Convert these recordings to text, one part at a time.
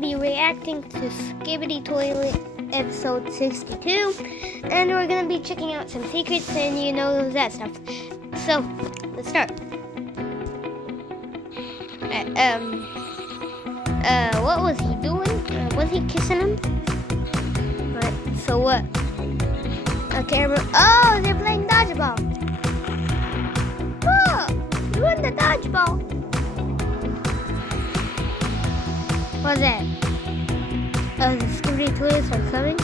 be reacting to Skibidi Toilet episode 62, and we're gonna be checking out some secrets and that stuff. So let's start. What was he doing? Was he kissing him? Right, so what? Okay, oh, they're playing dodgeball. Oh, run the dodgeball. What's that? Oh, the Skibidi Toilets are coming?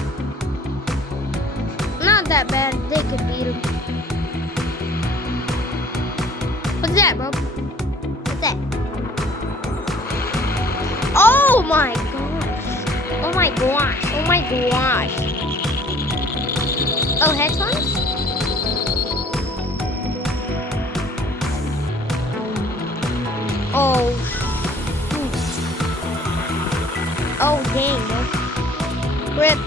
Not that bad, they could beat him. What's that, bro? What's that? Oh my gosh! Oh my gosh! Oh my gosh! Oh, headphones? Oh. Oh, dang, bro. Rip.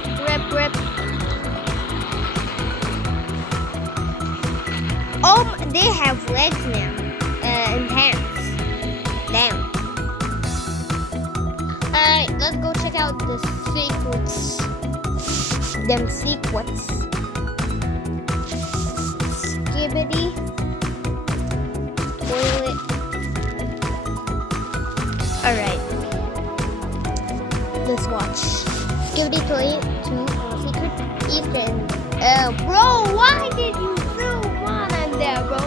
Oh, they have legs now. And hands. Damn. Alright, let's go check out the secrets. Them secrets. Skibidi Toilet. Alright. Let's watch. Skibidi Toilet 2 Secret Easter egg. Bro, why did you zoom on there, bro?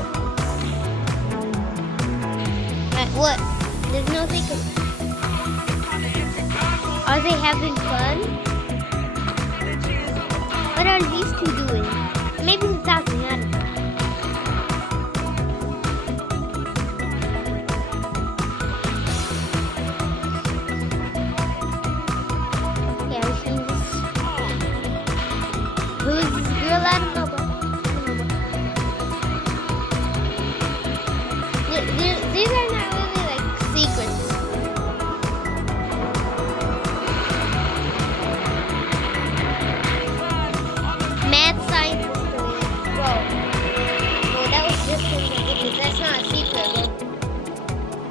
What? There's no secret. Are they having fun? What are these two doing? Maybe he's talking at him. Yeah, we've seen this. Who's this girl? I don't know, bro. These are not really like secrets. Mad scientist toilet. Bro, that was just in the video. That's not a secret,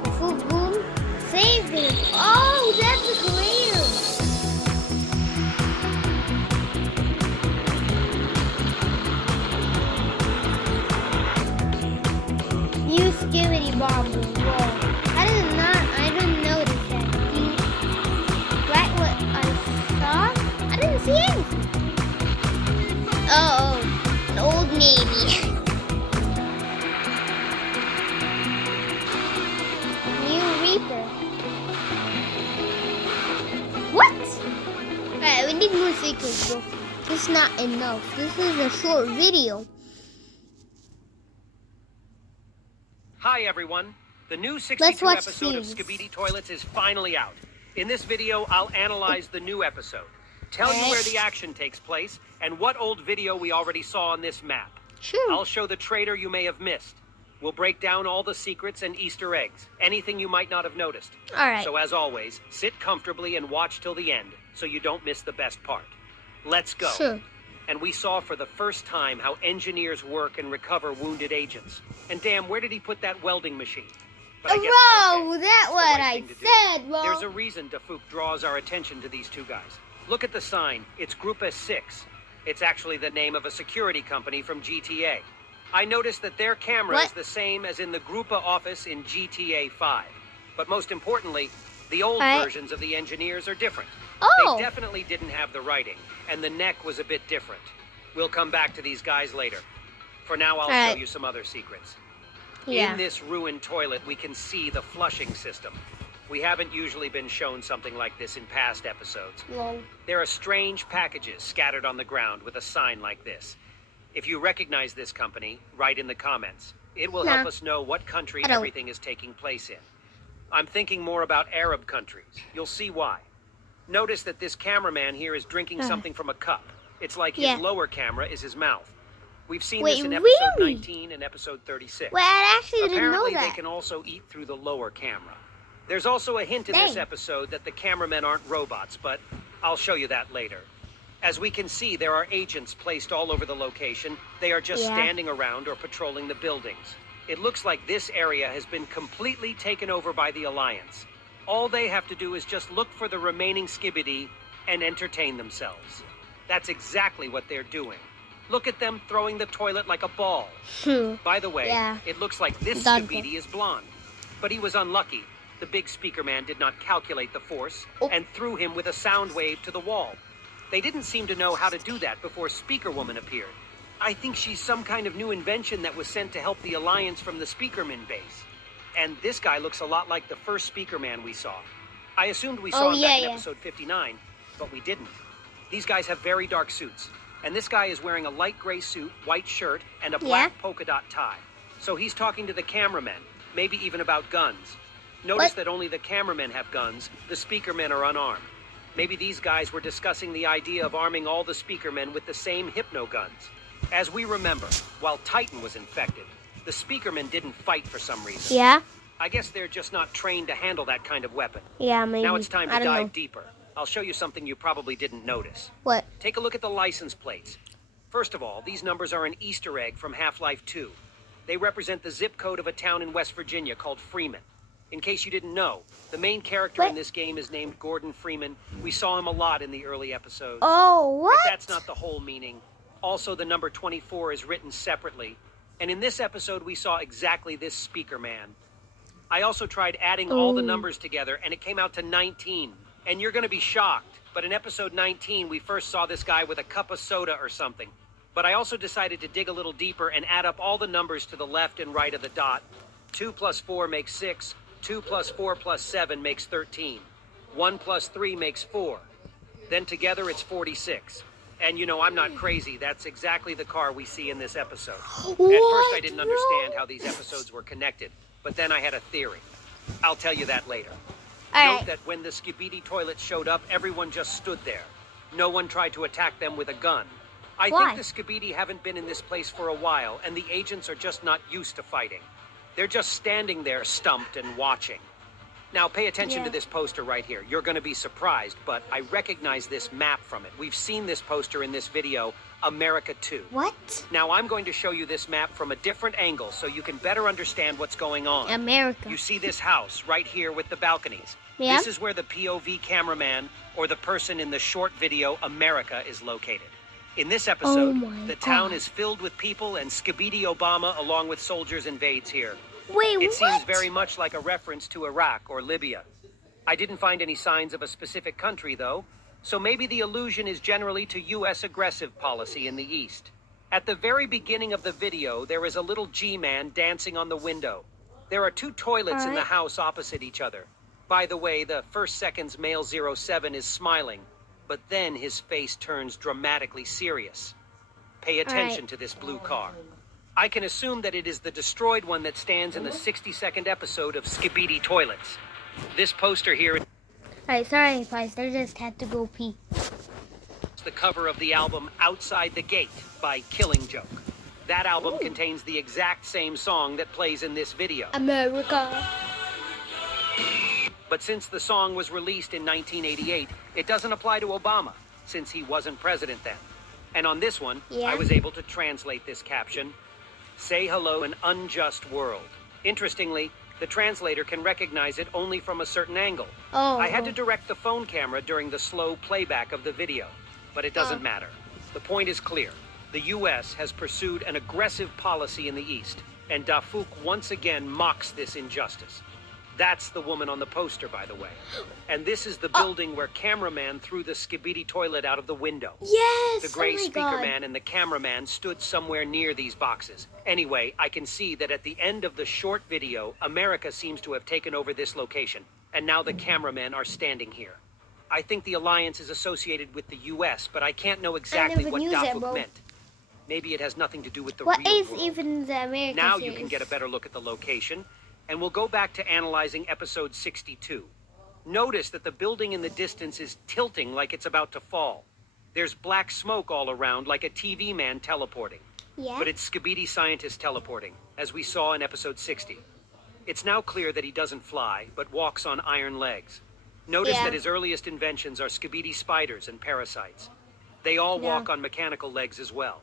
bro. Full boom saved him. Oh, that's a traitor. New Skibidi bomb. Whoa. I didn't notice that. Right what I saw? I didn't see anything. Oh, an old Navy. New Reaper. What? Alright, we need more secrets, bro. This is not enough. This is a short video. Hi everyone. The new 62 episode of these. Skibidi Toilets is finally out. In this video, I'll analyze the new episode, tell you where the action takes place, and what old video we already saw on this map. Sure. I'll show the traitor you may have missed. We'll break down all the secrets and Easter eggs, anything you might not have noticed. Alright. So as always, sit comfortably and watch till the end, so you don't miss the best part. Let's go. Sure. And we saw for the first time how engineers work and recover wounded agents. And damn, where did he put that welding machine? But I guess it's okay. That's the what right I thing to do. said, bro. There's a reason Dafook draws our attention to these two guys. Look at the sign. It's Grupa 6. It's actually the name of a security company from GTA. I noticed that their camera is the same as in the Grupa office in GTA 5. But most importantly, the old versions of the engineers are different. Oh. They definitely didn't have the writing, and the neck was a bit different. We'll come back to these guys later. For now, I'll show you some other secrets. Yeah. In this ruined toilet, we can see the flushing system. We haven't usually been shown something like this in past episodes. Lol. There are strange packages scattered on the ground with a sign like this. If you recognize this company, write in the comments. It will help us know what country everything is taking place in. I'm thinking more about Arab countries. You'll see why. Notice that this cameraman here is drinking something from a cup. It's like his lower camera is his mouth. We've seen this in episode 19 and episode 36. Well, I actually didn't know Apparently, that. they can also eat through the lower camera. There's also a hint in this episode that the cameramen aren't robots, but I'll show you that later. As we can see, there are agents placed all over the location. They are just standing around or patrolling the buildings. It looks like this area has been completely taken over by the Alliance. All they have to do is just look for the remaining skibidi and entertain themselves. That's exactly what they're doing. Look at them throwing the toilet like a ball. By the way, it looks like this skibidi is blonde. But he was unlucky. The big speaker man did not calculate the force and threw him with a sound wave to the wall. They didn't seem to know how to do that before Speaker Woman appeared. I think she's some kind of new invention that was sent to help the Alliance from the Speakerman base. And this guy looks a lot like the first Speaker Man we saw. I assumed we saw him back in episode 59, but we didn't. These guys have very dark suits. And this guy is wearing a light gray suit, white shirt, and a black polka dot tie. So he's talking to the cameramen, maybe even about guns. Notice that only the cameramen have guns, the speakermen are unarmed. Maybe these guys were discussing the idea of arming all the speakermen with the same hypno guns. As we remember, while Titan was infected, the speakermen didn't fight for some reason. Yeah? I guess they're just not trained to handle that kind of weapon. Yeah, maybe. Now it's time to dive deeper. I'll show you something you probably didn't notice. What? Take a look at the license plates. First of all, these numbers are an Easter egg from Half-Life 2. They represent the zip code of a town in West Virginia called Freeman. In case you didn't know, the main character in this game is named Gordon Freeman. We saw him a lot in the early episodes. Oh, what? But that's not the whole meaning. Also, the number 24 is written separately. And in this episode, we saw exactly this speaker man. I also tried adding all the numbers together, and it came out to 19. And you're going to be shocked, but in episode 19, we first saw this guy with a cup of soda or something. But I also decided to dig a little deeper and add up all the numbers to the left and right of the dot. 2 plus 4 makes 6. 2 plus 4 plus 7 makes 13. 1 plus 3 makes 4. Then together it's 46. And you know, I'm not crazy. That's exactly the car we see in this episode. At first, I didn't understand how these episodes were connected, but then I had a theory. I'll tell you that later. Note that when the skibidi toilet showed up, everyone just stood there. No one tried to attack them with a gun. I think the skibidi haven't been in this place for a while, and the agents are just not used to fighting. They're just standing there stumped and watching. Now, pay attention to this poster right here. You're going to be surprised, but I recognize this map from it. We've seen this poster in this video, America 2. What? Now, I'm going to show you this map from a different angle so you can better understand what's going on. America. You see this house right here with the balconies. Yeah. This is where the POV cameraman, or the person in the short video, America, is located. In this episode, the town is filled with people, and Skibidi Obama, along with soldiers, invades here. Wait, It seems very much like a reference to Iraq or Libya. I didn't find any signs of a specific country, though, so maybe the allusion is generally to U.S. aggressive policy in the East. At the very beginning of the video, there is a little G-man dancing on the window. There are 2 toilets in the house opposite each other. By the way, the first second's male 07 is smiling, but then his face turns dramatically serious. Pay attention to this blue car. I can assume that it is the destroyed one that stands in the 62nd episode of Skibidi Toilets. This poster here is sorry, guys. They just had to go pee. the cover of the album Outside the Gate by Killing Joke. That album contains the exact same song that plays in this video. America. But since the song was released in 1988, it doesn't apply to Obama, since he wasn't president then. And on this one, I was able to translate this caption, "Say hello an unjust world." Interestingly, the translator can recognize it only from a certain angle. I had to direct the phone camera during the slow playback of the video, but it doesn't matter. The point is clear. The U.S. has pursued an aggressive policy in the East, and Dafuk once again mocks this injustice. That's the woman on the poster, by the way. And this is the building where cameraman threw the Skibidi toilet out of the window. Yes! The gray speaker man and the cameraman stood somewhere near these boxes. Anyway, I can see that at the end of the short video, America seems to have taken over this location, and now the cameramen are standing here. I think the alliance is associated with the U.S., but I can't know exactly what Dafuk meant. Maybe it has nothing to do with the real world. What is even the American Now series? You can get a better look at the location, and we'll go back to analyzing episode 62. Notice that the building in the distance is tilting like it's about to fall. There's black smoke all around like a TV man teleporting. Yeah. But it's Skibidi scientist teleporting, as we saw in episode 60. It's now clear that he doesn't fly, but walks on iron legs. Notice that his earliest inventions are Skibidi spiders and parasites. They all walk on mechanical legs as well.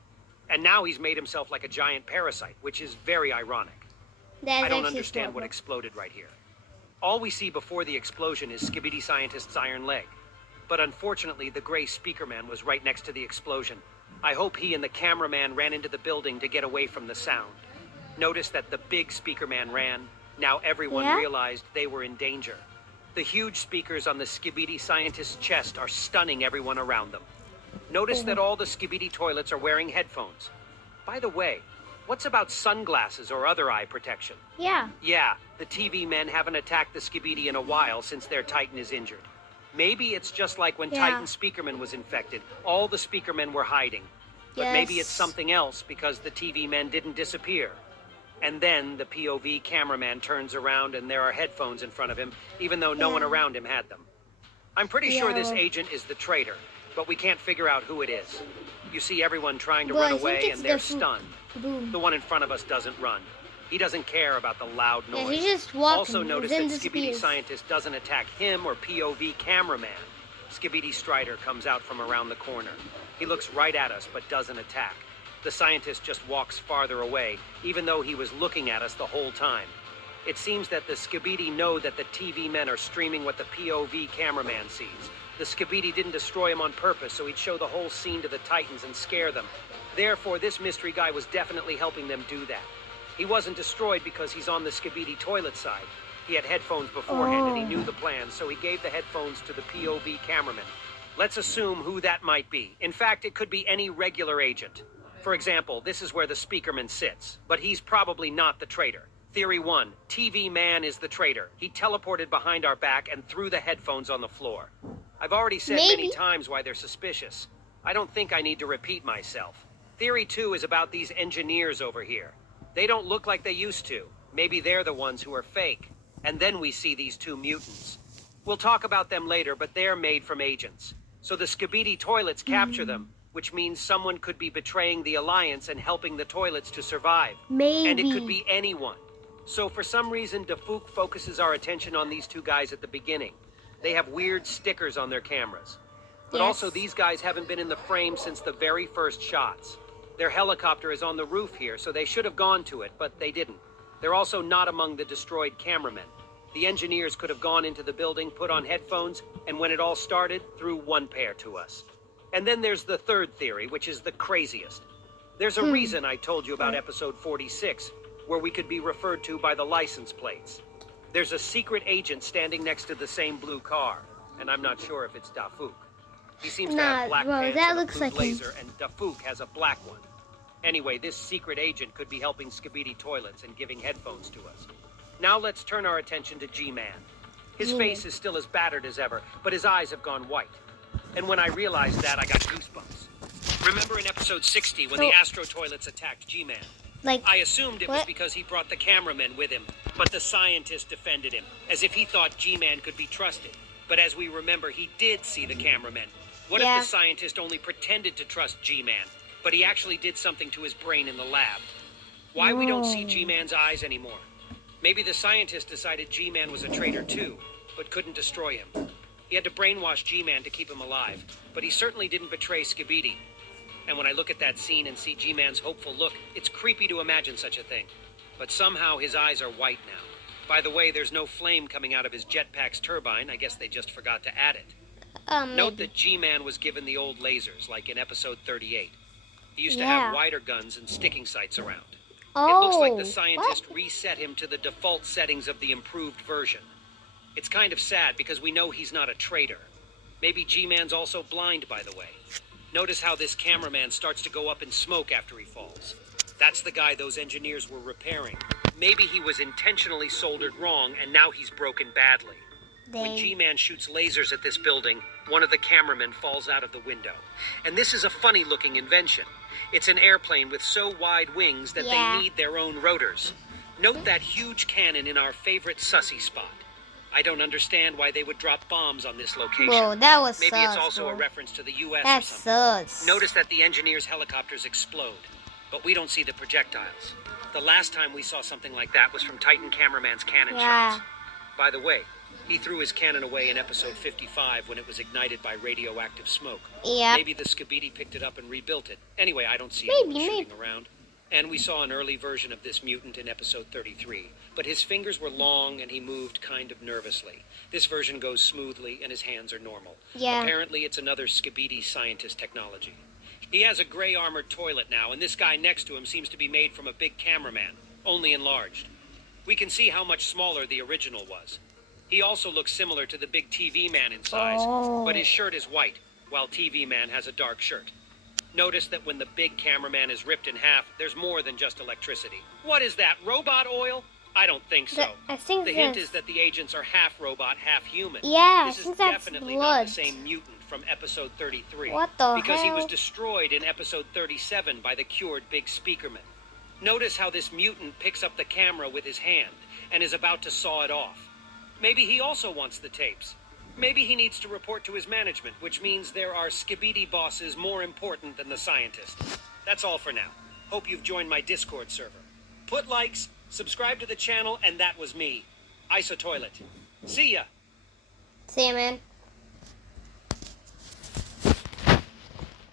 And now he's made himself like a giant parasite, which is very ironic. I don't understand what exploded right here. All we see before the explosion is Skibidi Scientist's iron leg. But unfortunately, the gray speaker man was right next to the explosion. I hope he and the cameraman ran into the building to get away from the sound. Notice that the big speaker man ran. Now everyone realized they were in danger. The huge speakers on the Skibidi Scientist's chest are stunning everyone around them. Notice that all the Skibidi toilets are wearing headphones. By the way, what's about sunglasses or other eye protection? Yeah. Yeah, the TV men haven't attacked the Skibidi in a while since their Titan is injured. Maybe it's just like when Titan Speakerman was infected. All the Speakermen were hiding. But maybe it's something else because the TV men didn't disappear. And then the POV cameraman turns around and there are headphones in front of him, even though no one around him had them. I'm pretty sure this agent is the traitor, but we can't figure out who it is. You see everyone trying to run away and they're stunned. The one in front of us doesn't run. He doesn't care about the loud noise. Yeah, he just walks. Also notice that Skibidi Scientist doesn't attack him or POV cameraman. Skibidi Strider comes out from around the corner. He looks right at us but doesn't attack. The scientist just walks farther away, even though he was looking at us the whole time. It seems that the Skibidi know that the TV men are streaming what the POV cameraman sees. The Skibidi didn't destroy him on purpose, so he'd show the whole scene to the Titans and scare them. Therefore, this mystery guy was definitely helping them do that. He wasn't destroyed because he's on the Skibidi toilet side. He had headphones beforehand and he knew the plan, so he gave the headphones to the POV cameraman. Let's assume who that might be. In fact, it could be any regular agent. For example, this is where the speakerman sits, but he's probably not the traitor. Theory 1, TV man is the traitor. He teleported behind our back and threw the headphones on the floor. I've already said many times why they're suspicious. I don't think I need to repeat myself. Theory 2 is about these engineers over here. They don't look like they used to. Maybe they're the ones who are fake. And then we see these two mutants. We'll talk about them later, but they're made from agents. So the Skibidi toilets capture them, which means someone could be betraying the Alliance and helping the toilets to survive. Maybe. And it could be anyone. So for some reason, Dafouk focuses our attention on these two guys at the beginning. They have weird stickers on their cameras. But also, these guys haven't been in the frame since the very first shots. Their helicopter is on the roof here, so they should have gone to it, but they didn't. They're also not among the destroyed cameramen. The engineers could have gone into the building, put on headphones, and when it all started, threw one pair to us. And then there's the third theory, which is the craziest. There's a reason I told you about episode 46, where we could be referred to by the license plates. There's a secret agent standing next to the same blue car, and I'm not sure if it's Dafouk. He seems to have black pants and a blue blazer, and Dafouk has a black one. Anyway, this secret agent could be helping Skibidi toilets and giving headphones to us. Now let's turn our attention to G-Man. His face is still as battered as ever, but his eyes have gone white. And when I realized that, I got goosebumps. Remember in episode 60 when the Astro toilets attacked G-Man? I assumed it was because he brought the cameraman with him, but the scientist defended him, as if he thought G-Man could be trusted. But as we remember, he did see the cameraman. What if the scientist only pretended to trust G-Man, but he actually did something to his brain in the lab? Why we don't see G-Man's eyes anymore? Maybe the scientist decided G-Man was a traitor too, but couldn't destroy him. He had to brainwash G-Man to keep him alive, but he certainly didn't betray Skibidi. And when I look at that scene and see G-Man's hopeful look, it's creepy to imagine such a thing. But somehow his eyes are white now. By the way, there's no flame coming out of his jetpack's turbine. I guess they just forgot to add it. Note that G-Man was given the old lasers, like in episode 38. He used to have wider guns and sticking sights around. It looks like the scientist reset him to the default settings of the improved version. It's kind of sad because we know he's not a traitor. Maybe G-Man's also blind, by the way. Notice how this cameraman starts to go up in smoke after he falls. That's the guy those engineers were repairing. Maybe he was intentionally soldered wrong and now he's broken badly. When G-Man shoots lasers at this building, one of the cameramen falls out of the window. And this is a funny looking invention. It's an airplane with so wide wings that they need their own rotors. Note that huge cannon in our favorite sussy spot. I don't understand why they would drop bombs on this location. Whoa, that was Maybe it's also a reference to the U.S. That or something. sucks. Notice that the engineers' helicopters explode, but we don't see the projectiles. The last time we saw something like that was from Titan Cameraman's cannon shots. By the way, he threw his cannon away in episode 55 when it was ignited by radioactive smoke. Maybe the Skibidi picked it up and rebuilt it. Anyway, I don't see anyone shooting around. And we saw an early version of this mutant in episode 33, but his fingers were long and he moved kind of nervously. This version goes smoothly and his hands are normal. Yeah. Apparently it's another skibidi scientist technology. He has a gray armored toilet now, and this guy next to him seems to be made from a big cameraman, only enlarged. We can see how much smaller the original was. He also looks similar to the big TV man in size, but his shirt is white, while TV man has a dark shirt. Notice that when the big cameraman is ripped in half, there's more than just electricity. What is that, robot oil? I don't think so. I think the hint is that the agents are half robot, half human. Yeah, this I think is that's definitely blood. not the same mutant from episode 33. What the because he was hell? destroyed in episode 37 by the cured big speakerman. Notice how this mutant picks up the camera with his hand and is about to saw it off. Maybe he also wants the tapes. Maybe he needs to report to his management, which means there are skibidi bosses more important than the scientist. That's all for now. Hope you've joined my Discord server. Put likes, subscribe to the channel, and that was me, Isotoilet. See ya! See you, man.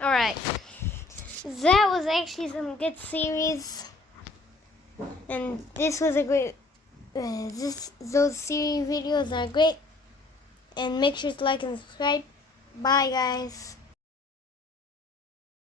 Alright. That was actually some good series. And this was a great... those series videos are great. And make sure to like and subscribe. Bye, guys.